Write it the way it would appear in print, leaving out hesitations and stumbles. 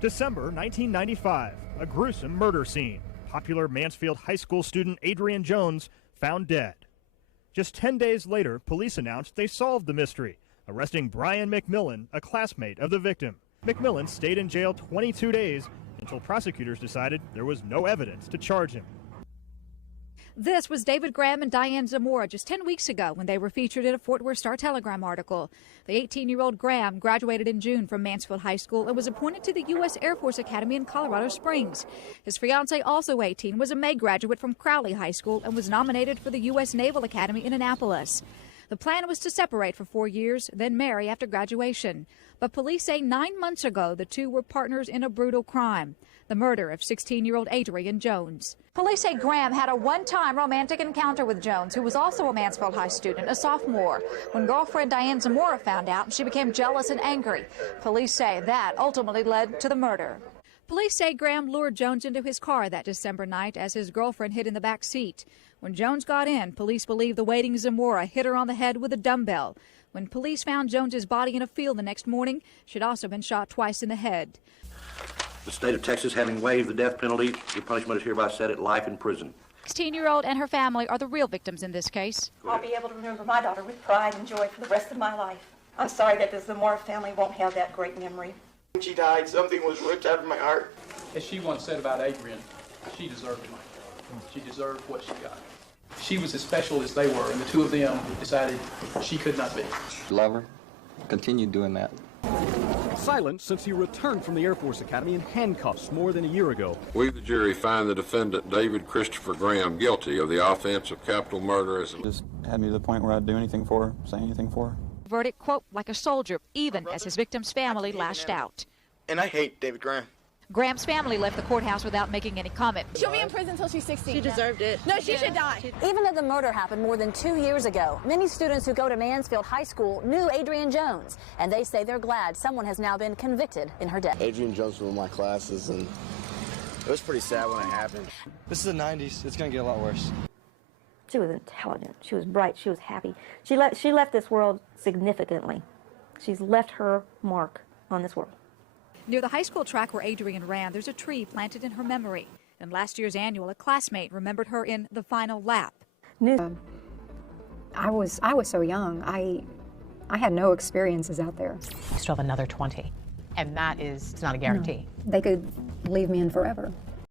December 1995, a gruesome murder scene. Popular Mansfield high school student Adrianne Jones found dead. Just 10 days later, police announced they solved the mystery, arresting Brian McMillan, a classmate of the victim. McMillan stayed in jail 22 days until prosecutors decided there was no evidence to charge him. This was David Graham and Diane Zamora just 10 weeks ago when they were featured in a Fort Worth Star-Telegram article. The 18-year-old Graham graduated in June from Mansfield High School and was appointed to the U.S. Air Force Academy in Colorado Springs. His fiancée, also 18, was a May graduate from Crowley High School and was nominated for the U.S. Naval Academy in Annapolis. The plan was to separate for 4 years, then marry after graduation. But police say 9 months ago the two were partners in a brutal crime, the murder of 16-year-old Adrianne Jones. Police say Graham had a one-time romantic encounter with Jones, who was also a Mansfield High student, a sophomore. When girlfriend Diane Zamora found out, she became jealous and angry. Police say that ultimately led to the murder. Police say Graham lured Jones into his car that December night as his girlfriend hid in the back seat. When Jones got in, police believe the waiting Zamora hit her on the head with a dumbbell. When police found Jones's body in a field the next morning, she'd also been shot twice in the head. The state of Texas having waived the death penalty, your punishment is hereby set at life in prison. 16-year-old and her family are the real victims in this case. I'll be able to remember my daughter with pride and joy for the rest of my life. I'm sorry that the Zamora family won't have that great memory. When she died, something was ripped out of my heart. As she once said about Adrianne, she deserved it. She deserved what she got. She was as special as they were, and the two of them decided she could not be. Love her. Continue doing that. Silent since he returned from the Air Force Academy in handcuffs more than a year ago. We, the jury, find the defendant, David Christopher Graham, guilty of the offense of capital murder. Just had me to the point where I'd do anything for her, say anything for her. Verdict, quote, like a soldier, even as his victim's family lashed out. And I hate David Graham. Graham's family left the courthouse without making any comment. She'll be in prison until she's 16. She deserved it. No, she should die. Even though the murder happened more than 2 years ago, many students who go to Mansfield High School knew Adrianne Jones, and they say they're glad someone has now been convicted in her death. Adrianne Jones was one of my classes, and it was pretty sad when it happened. This is the 90s. It's going to get a lot worse. She was intelligent. She was bright. She was happy. She left this world significantly. She's left her mark on this world. Near the high school track where Adrianne ran, there's a tree planted in her memory. In last year's annual, a classmate remembered her in the final lap. I was so young. I had no experiences out there. I still have another 20, and that is not a guarantee. No, they could leave me in forever.